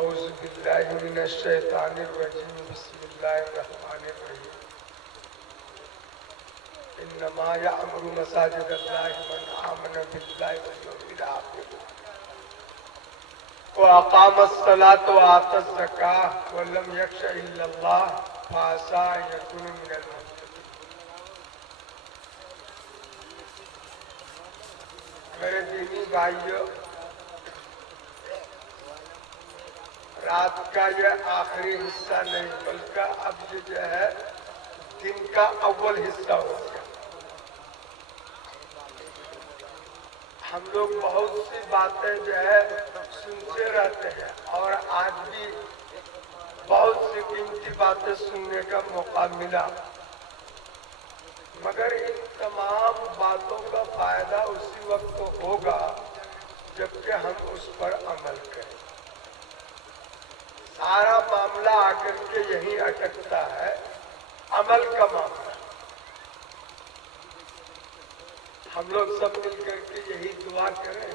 اعوذ باللہ من الشیطان الرجیم بسم اللہ الرحمن الرحیم انما یعمر مساجد اللہ من آمن باللہ والیوم الآخر واقام الصلاة وآتى الزکاة ولم یخش الا اللہ فعسى ان یکون من المتقین۔ میرے دینی بھائیوں، رات کا یہ آخری حصہ نہیں بلکہ اب یہ جو ہے دن کا اول حصہ ہو گیا۔ ہم لوگ بہت سی باتیں جو ہے سنتے رہتے ہیں اور آج بھی بہت سی قیمتی باتیں سننے کا موقع ملا، مگر ان تمام باتوں کا فائدہ اسی وقت ہوگا جبکہ ہم اس پر عمل کریں۔ سارا معاملہ آ کر کے یہی اٹکتا ہے، عمل کا معاملہ۔ ہم لوگ سب مل کر کے یہی دعا کریں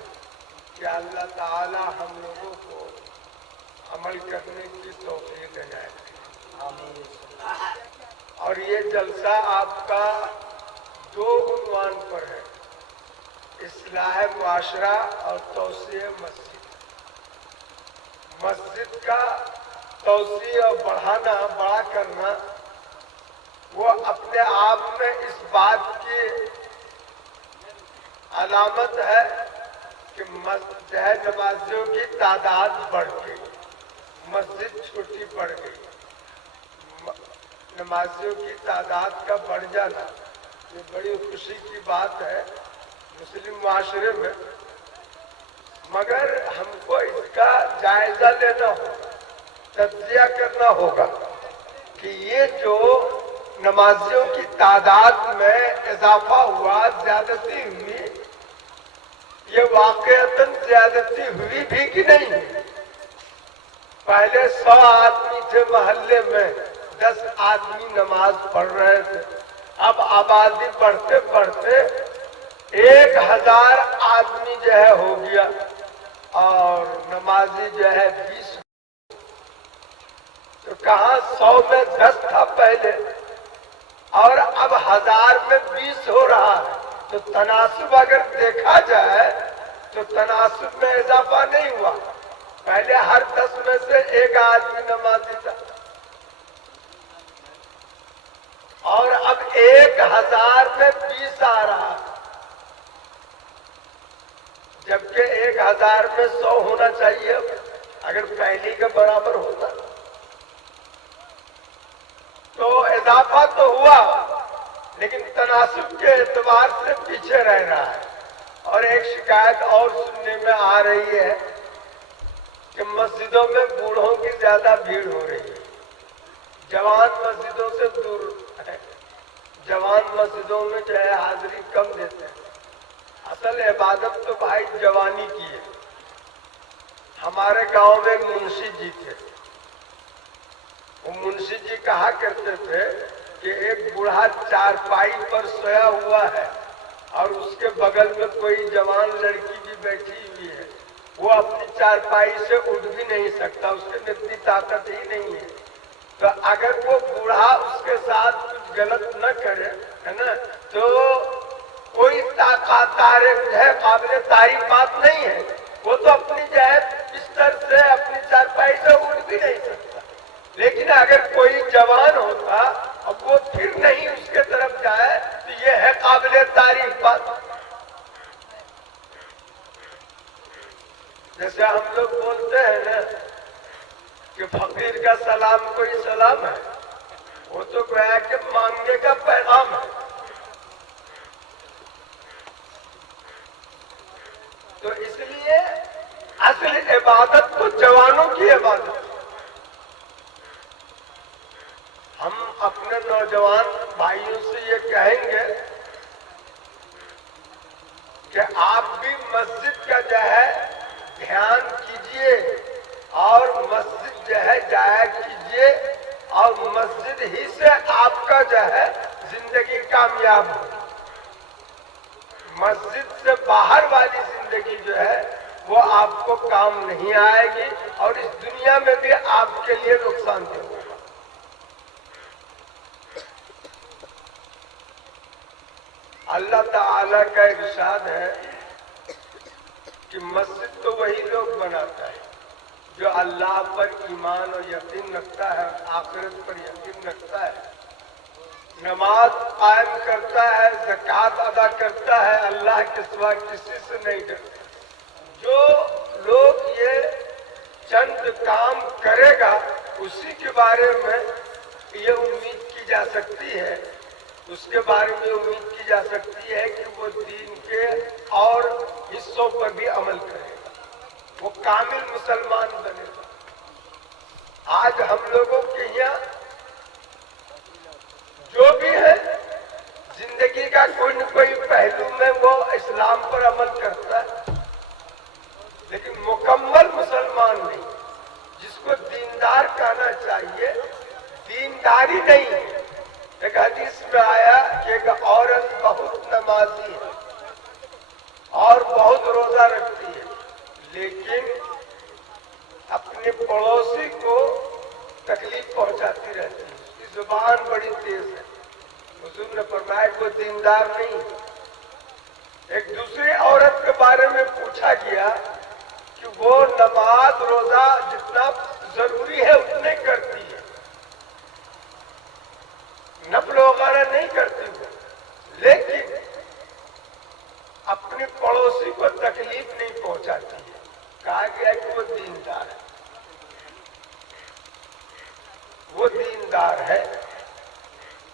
کہ اللہ تعالی ہم لوگوں کو عمل کرنے کی توفیق دے۔ اور یہ جلسہ آپ کا دو عنوان پر ہے، اصلاح معاشرہ اور توسیع مسجد۔ مسجد کا توسیع اور بڑا کرنا وہ اپنے آپ میں اس بات کی علامت ہے کہ نمازیوں کی تعداد بڑھ گئی، مسجد چھوٹی پڑ گئی۔ نمازیوں کی تعداد کا بڑھ جانا یہ بڑی خوشی کی بات ہے مسلم معاشرے میں، مگر ہم کو اس کا جائزہ لینا ہوگا، تجزیہ کرنا ہوگا کہ یہ جو نمازیوں کی تعداد میں اضافہ ہوا، زیادتی ہوئی، یہ واقعتاً زیادتی ہوئی بھی کہ نہیں؟ پہلے 100 آدمی تھے محلے میں، 10 آدمی نماز پڑھ رہے تھے، اب آبادی بڑھتے بڑھتے 1000 آدمی جو ہے ہو گیا اور نمازی جو ہے 20۔ تو کہاں 100 میں 10 تھا پہلے اور اب 1000 میں 20 ہو رہا ہے۔ تو تناسب اگر دیکھا جائے تو تناسب میں اضافہ نہیں ہوا، پہلے ہر 10 میں سے 1 آدمی نمازی تھا اور اب 1000 میں 20 آ رہا ہے، جبکہ 1000 میں 100 ہونا چاہیے اگر پہلی کے برابر ہوتا۔ تو اضافہ تو ہوا لیکن تناسب کے اعتبار سے پیچھے رہ رہا ہے۔ اور ایک شکایت اور سننے میں آ رہی ہے کہ مسجدوں میں بوڑھوں کی زیادہ بھیڑ ہو رہی ہے، جوان مسجدوں سے دور ہے، جوان مسجدوں میں جو ہے حاضری کم دیتے ہیں۔ اصل عبادت تو بھائی جوانی کی ہے۔ ہمارے گاؤں میں منشی جی تھے، وہ منشی جی کہا کرتے تھے کہ ایک بوڑھا چارپائی پر سویا ہوا ہے اور اس کے بغل میں کوئی جوان لڑکی بھی بیٹھی ہوئی ہے، وہ اپنی چارپائی سے اٹھ بھی نہیں سکتا، اس کے اتنی طاقت ہی نہیں ہے۔ تو اگر وہ بوڑھا اس کے ساتھ کچھ غلط نہ کرے ہے نا تو کوئی قابل تعریف بات نہیں ہے، وہ تو اپنی جو ہے بستر سے اپنی چارپائی سے اٹھ بھی نہیں سکتا۔ لیکن اگر کوئی جوان ہوتا اور وہ پھر نہیں اس کے طرف جائے تو یہ ہے قابل تعریف بات۔ جیسے ہم لوگ بولتے ہیں نا کہ فقیر کا سلام کوئی سلام ہے، وہ تو گویا کہ مانگنے کا پیغام ہے۔ تو اس لیے اصل عبادت تو جوانوں کی عبادت۔ ہم اپنے نوجوان بھائیوں سے یہ کہیں گے کہ آپ بھی مسجد کا جو ہے دھیان کیجئے اور مسجد جو ہے جایا کیجئے اور مسجد ہی سے آپ کا جو ہے زندگی کامیاب ہو۔ مسجد سے باہر والی زندگی جو ہے وہ آپ کو کام نہیں آئے گی اور اس دنیا میں بھی آپ کے لیے نقصان دہ ہوگا۔ اللہ تعالی کا ارشاد ہے کہ مسجد تو وہی لوگ بناتا ہے جو اللہ پر ایمان اور یقین رکھتا ہے، آخرت پر یقین رکھتا ہے، نماز قائم کرتا ہے، زکوٰۃ ادا کرتا ہے، اللہ کے سوا کسی سے نہیں ڈرتا۔ جو لوگ یہ چند کام کرے گا اسی کے بارے میں یہ امید کی جا سکتی ہے، اس کے بارے میں امید کی جا سکتی ہے کہ وہ دین کے اور حصوں پر بھی عمل کرے گا، وہ کامل مسلمان بنے گا۔ آج ہم لوگوں کے یہاں جو بھی ہے زندگی کا کوئی نہ کوئی پہلو میں وہ اسلام پر عمل کرتا ہے، لیکن مکمل مسلمان نہیں، جس کو دیندار کہنا چاہیے، دینداری نہیں ہے۔ ایک حدیث میں آیا کہ ایک عورت بہت نمازی ہے اور بہت روزہ رکھتی ہے، لیکن اپنے پڑوسی کو تکلیف پہنچاتی رہتی ہے، اس کی زبان بڑی تیز ہے۔ حضور نے فرمایا کہ وہ دیندار نہیں۔ ایک دوسری عورت کے بارے میں پوچھا گیا کہ وہ نماز روزہ جتنا ضروری ہے اتنے کرتی ہے، نفل وغیرہ نہیں کرتی وہ، لیکن اپنے پڑوسی کو تکلیف نہیں پہنچاتی ہے۔ کہا گیا کہ وہ دیندار ہے، وہ دیندار ہے۔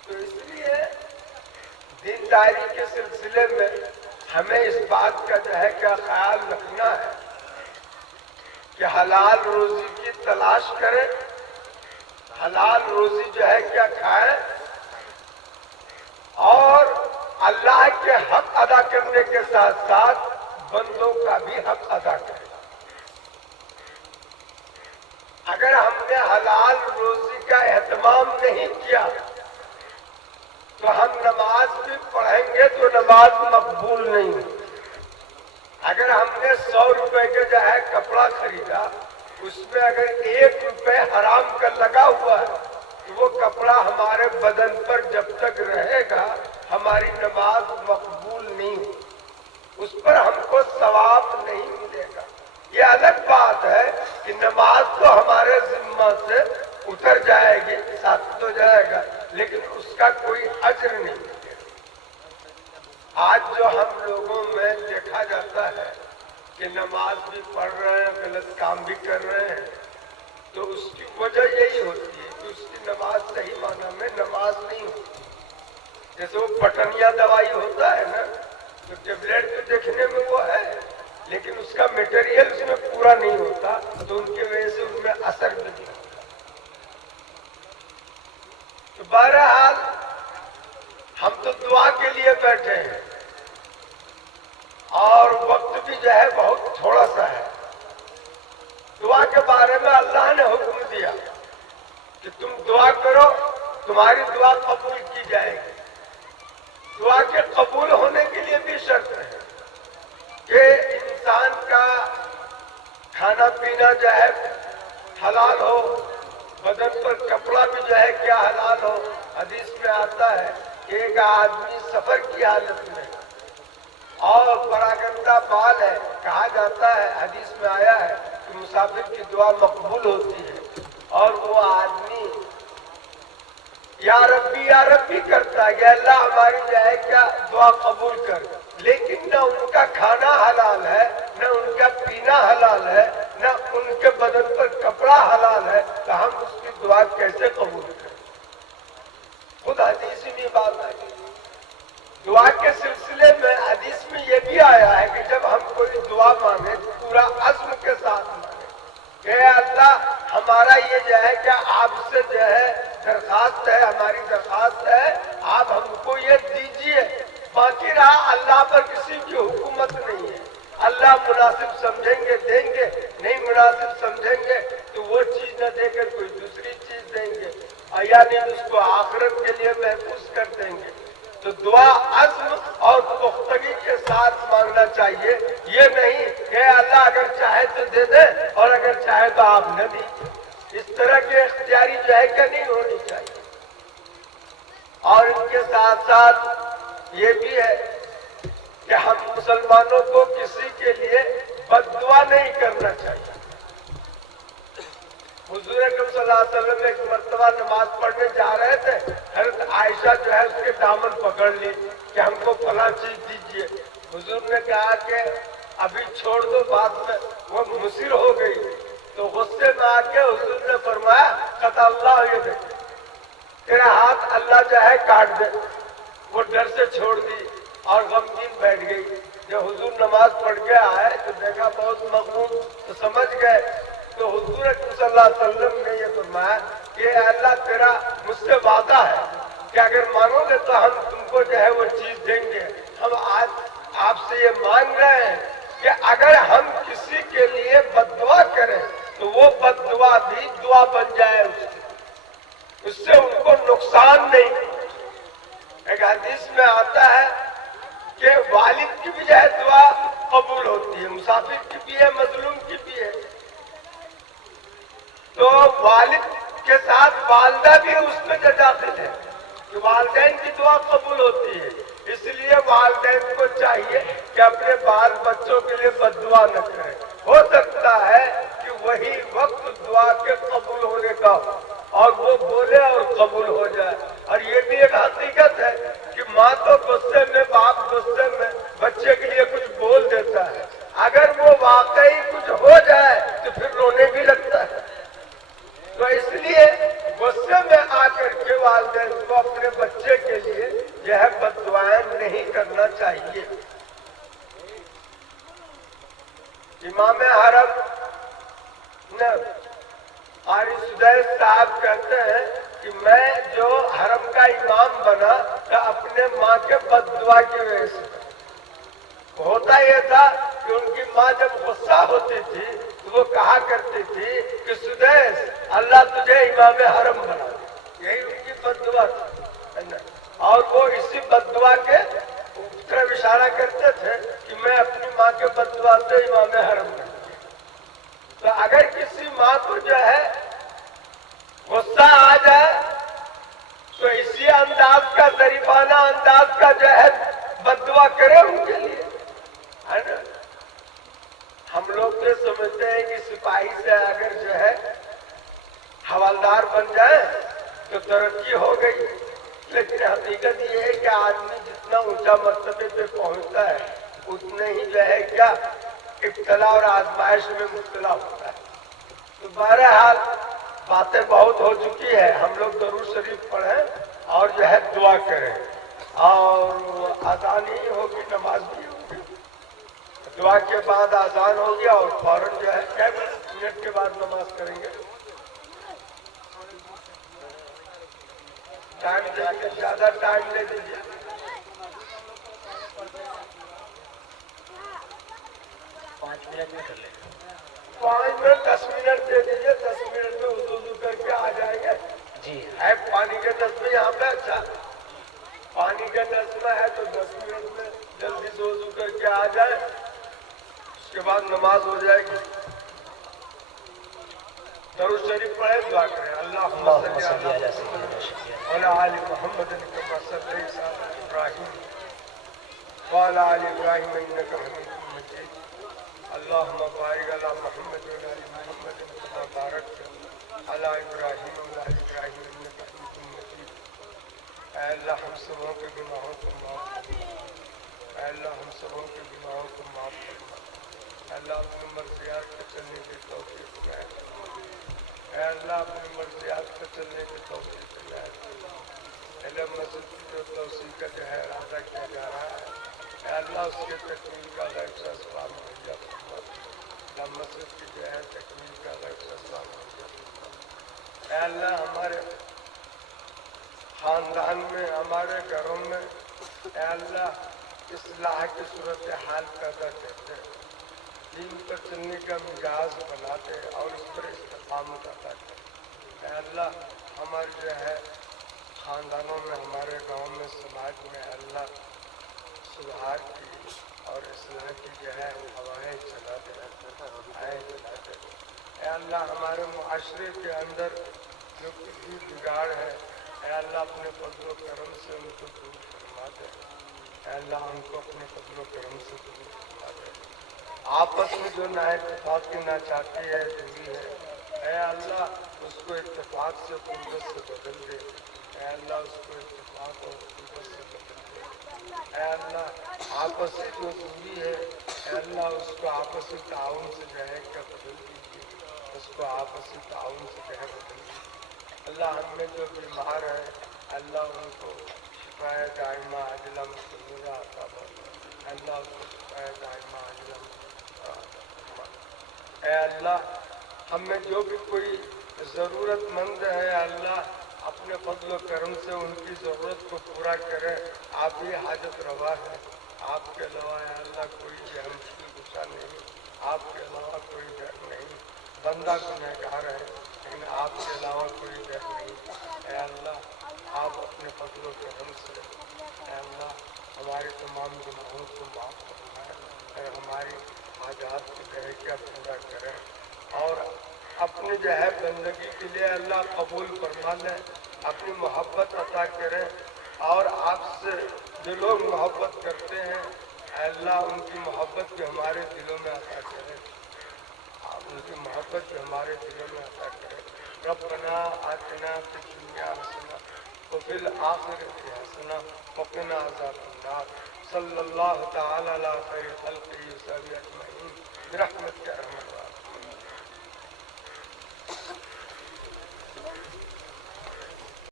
تو اس لیے دینداری کے سلسلے میں ہمیں اس بات کا جو ہے کیا خیال رکھنا ہے کہ حلال روزی کی تلاش کریں، حلال روزی جو ہے کیا کھائیں، اور اللہ کے حق ادا کرنے کے ساتھ ساتھ بندوں کا بھی حق ادا کریں۔ اگر ہم نے حلال روزی کا اہتمام نہیں کیا تو ہم نماز بھی پڑھیں گے تو نماز مقبول نہیں ہوگی۔ اگر ہم نے 100 روپے کے جو ہے کپڑا خریدا، اس میں اگر 1 روپے حرام کا لگا ہوا ہے تو وہ کپڑا ہمارے بدن پر جب تک رہے گا ہماری نماز مقبول نہیں ہوگی، اس پر ہم کو ثواب نہیں ملے گا۔ یہ الگ بات ہے کہ نماز تو ہمارے ذمہ سے اتر جائے گی، ثابت ہو جائے گا، لیکن اس کا کوئی اجر نہیں ملے گا۔ آج جو ہم لوگوں میں دیکھا جاتا ہے کہ نماز بھی پڑھ رہے ہیں، غلط کام بھی کر رہے ہیں، تو اس کی وجہ یہی ہوتی ہے کہ اس کی نماز صحیح معنی میں نماز نہیں ہوتی۔ جیسے وہ پٹنیا دوائی ہوتا ہے نا، تو ٹیبلیٹ تو دیکھنے میں وہ ہے لیکن اس کا میٹیریل اس میں پورا نہیں ہوتا، تو ان کی وجہ سے ان میں اثر بھی نہیں ہوتا۔ تو بہرحال ہم تو دعا کے لیے بیٹھے ہیں اور وقت بھی جو ہے بہت تھوڑا سا ہے۔ دعا کے بارے میں اللہ نے حکم دیا کہ تم دعا کرو، تمہاری دعا قبول کی جائے گی۔ دعا کے قبول ہونے کے لیے بھی شرط ہے کہ انسان کا کھانا پینا جو ہے حلال ہو، بدن پر کپڑا بھی جو ہے کیا حلال ہو۔ حدیث میں آتا ہے کہ ایک آدمی سفر کی حالت میں اور پراگندہ بال ہے، کہا جاتا ہے، حدیث میں آیا ہے کہ مسافر کی دعا مقبول ہوتی ہے، اور وہ آدمی یا ربی کرتا ہے کہ اللہ ہماری جو ہے کیا دعا قبول کر، لیکن نہ ان کا کھانا حلال ہے، نہ ان کا پینا حلال ہے، نہ ان کے بدن پر کپڑا حلال ہے، تو ہم اس کی دعا کیسے قبول کریں؟ خود حدیث میں بات آئی۔ دعا کے سلسلے میں حدیث میں یہ بھی آیا ہے کہ جب ہم کوئی دعا مانگیں پورا عزم کے ساتھ مانگیں کہ اے اللہ ہمارا یہ جو ہے کہ آپ سے جو ہے درخواست ہے، ہماری درخواست ہے، آپ ہم کو یہ دیجیے۔ باقی رہا اللہ پر کسی کی حکومت نہیں ہے، اللہ مناسب سمجھیں گے دیں گے، نہیں مناسب سمجھیں گے تو وہ چیز نہ دے کر کوئی دوسری چیز دیں گے، یا نہیں اس کو آخرت کے لیے محفوظ کر دیں گے۔ تو دعا عزم اور پختگی کے ساتھ مانگنا چاہیے، یہ نہیں کہ اللہ اگر چاہے تو دے دے اور اگر چاہے تو آپ نہ دیجیے۔ اس طرح کی اختیاری جو ہے کہ نہیں ہونی چاہیے۔ اور ان کے ساتھ ساتھ یہ بھی ہے کہ ہم مسلمانوں کو کسی کے لیے بد دعا نہیں کرنا چاہیے۔ حضور اکرم صلی اللہ علیہ وسلم ایک مرتبہ نماز پڑھنے جا رہے تھے، حضرت عائشہ جو ہے اس کے دامن پکڑ لی کہ ہم کو فلاں چیز دیجیے۔ حضور نے کہا کہ ابھی چھوڑ دو، بعد میں وہ مصر ہو گئی، تو غصے میں آ کے حضور نے فرمایا قطع اللہ یہ دے، تیرا ہاتھ اللہ جو ہے کاٹ دے۔ وہ ڈر سے چھوڑ دی اور غمگین بیٹھ گئی۔ جب حضور نماز پڑھ کے آئے تو دیکھا بہت مغموم، تو سمجھ گئے۔ تو حضور اکرم صلی اللہ علیہ وسلم نے یہ فرمایا کہ اے اللہ تیرا مجھ سے وعدہ ہے کہ اگر مانگو گے تو ہم تم کو جو ہے وہ چیز دیں گے۔ ہم آج آپ سے یہ مانگ رہے ہیں کہ اگر ہم کسی کے لیے بد دعا کریں تو وہ بد دعا بھی دعا بن جائے، اس سے ان کو نقصان نہیں۔ ایک حدیث میں آتا ہے کہ والد کی بھی جو ہے دعا قبول ہوتی ہے، مسافر کی بھی ہے، مظلوم کی بھی ہے۔ تو والد کے ساتھ والدہ بھی اس میں داخل ہے کہ والدین کی دعا قبول ہوتی ہے۔ اس لیے والدین کو چاہیے کہ اپنے بال بچوں کے لیے بد دعا نہ کریں۔ ہو سکتا ہے کہ وہی وقت دعا کے قبول ہونے کا ہو اور وہ بولے اور قبول ہو جائے۔ اور یہ بھی ایک حقیقت ہے کہ ماں تو غصے میں، باپ غصے میں بچے کے لیے کچھ بول دیتا ہے، اگر وہ واقعی کچھ ہو جائے تو پھر رونے بھی لگتا ہے۔ تو اس لیے غصے میں آ کر کے والدین کو اپنے بچے کے لیے جو ہے بد دعائیں نہیں کرنا چاہیے۔ امام حرم قاری سدیس صاحب کہتے ہیں کہ میں جو حرم کا امام بنا تو اپنے ماں کے بد دعا کی وجہ سے۔ ہوتا یہ تھا کہ ان کی ماں جب غصہ ہوتی تھی تو وہ کہا کرتی تھی کہ سدیس اللہ تجھے امام حرم بنا، یہی ان کی بد دعا تھی۔ اور وہ اسی بد دعا کے طرف اشارہ کرتے تھے کہ میں اپنی ماں کے بد دعا سے امام حرم بنا۔ تو اگر کسی ماں کو جو ہے غصہ آ جائے تو اسی انداز کا، ظریفانہ انداز کا جو ہے بد دعا کرے ان کے لیے، ہے نا۔ ہم لوگ تو سمجھتے ہیں کہ سپاہی سے اگر جو ہے حوالدار بن جائے تو ترقی ہو گئی، لیکن حقیقت یہ ہے کہ آدمی جتنا اونچا مرتبے پہ پہنچتا ہے اتنے ہی جو ہے کیا ابتلا اور آزمائش میں مبتلا ہوتا ہے۔ تو بہرحال باتیں بہت ہو چکی ہے، ہم لوگ درود شریف پڑھیں اور جو ہے دعا کریں، اور اذان ہی ہوگی، نماز بھی ہوگی، دعا کے بعد اذان ہوگی اور فوراً جو ہے کیا منٹ کے بعد نماز کریں گے۔ ٹائم دے کے زیادہ ٹائم لے دیجیے۔ 5 منٹ میں کر لیں گے۔ 5 منٹ 10 منٹ دے دیجیے، 10 منٹ میں وضو کر کے آ جائیں گے۔ جی ہے پانی کے نظم یہاں پہ، اچھا پانی کا نظم ہے تو 10 منٹ میں جلدی سے وضو کر کے آ جائے، اس کے بعد نماز ہو جائے گی۔ درود شریف پڑھے، دعا کریں۔ اللہم صلی علی محمد وعلی آل محمد کما صلیت علی ابراہیم وعلی آل ابراہیم انک حمید مجید۔ اللہم بارک علی محمد وعلی آل محمد کما بارکت علی ابراہیم وعلی آل ابراہیم انک حمید مجید۔ اے اللہ ہم سبوں کے گناہوں کو معاف فرما، اے اللہ ہم سبوں کے گناہوں کو معاف فرما، اے اللہ اپنی مرضیات پہ چلنے کی توفیق عطا فرما، اے اللہ اپنی مرضیات پہ چلنے کی توفیق عطا فرما۔ اے اللہ مسجد کی جو توسیع کا جو ہے ارادہ کیا جا رہا ہے، اے اللہ اس کے تکمیل کا غیب اسباب مہیا فرما، اللہ مسجد کی جو ہے تکمیل کا غیب اسباب مہیا فرما۔ اے اللہ ہمارے خاندان میں، ہمارے گھروں میں اے اللہ اصلاح کی صورتحال پیدا کرتے، دین پر چلنے کا مزاج بناتے اور اس پر استقامت عطا کرتے۔ اے اللہ ہمارے جو ہے خاندانوں میں، ہمارے گاؤں میں، سماج میں اے اللہ سدھار کی کی جو ہے ہوائیں چلا دے، ہوائیں چلا دے۔ اے اللہ ہمارے معاشرے کے اندر جو کچھ بھی بگاڑ ہے، اے اللہ اپنے فضل و کرم سے ان کو دور فرما دے۔ اے اللہ ہم کو اپنے فضل و کرم سے دور فرما دے۔ آپس میں جو نا اتفاقی نہ چاہتی ہے دوری ہے، اے اللہ اس کو اتفاق سے قوت سے بدل دے۔ اے اللہ اس کو اتفاق اور قوت سے بدل دے۔ اے اللہ آپسی جو دوری ہے، اے اللہ اس کو آپسی تعاون سے جو ہے کہ بدل دیجیے، اس کو آپسی تعاون سے جو ہے بدل دیجیے۔ اللہ ہم میں جو بیمار ہے، اللہ ان کو شفائے دائمہ عاجلہ مستمرہ عطا فرما۔ اللہ اس کو شفائے دائمہ عاجلہ مستمرہ عطا فرما۔ اے اللہ ہم میں جو بھی کوئی ضرورت مند ہے، اللہ اپنے فضل و کرم سے ان کی ضرورت کو پورا کرے۔ آپ ہی حاجت روا ہے، آپ کے علاوہ اے اللہ کوئی بھی ہم سے گزشا نہیں، آپ کے علاوہ کوئی ڈر نہیں۔ بندہ گنہگار ہے لیکن آپ کے علاوہ کوئی ڈر نہیں۔ اے اللہ آپ اپنے فضل و کرم سے اے اللہ ہمارے تمام گناہوں کو معاف فرمائے اور ہماری حاجات کو جو ہے کیا پورا کریں، اور اپنی جو ہے بندگی کے لیے اللہ قبول فرما لیں، اپنی محبت عطا کریں، اور آپ سے جو لوگ محبت کرتے ہیں اے اللہ ان کی محبت بھی ہمارے دلوں میں عطا کریں، آپ ان کی محبت بھی ہمارے دلوں میں عطا کریں۔ ربنا آتنا فی الدنیا حسنہ وفی الآخرۃ حسنہ وقنا عذاب النار۔ صلی اللہ تعالی علی خیر خلقہ وصحبہ اجمعین برحمتک یا ارحم الراحمین۔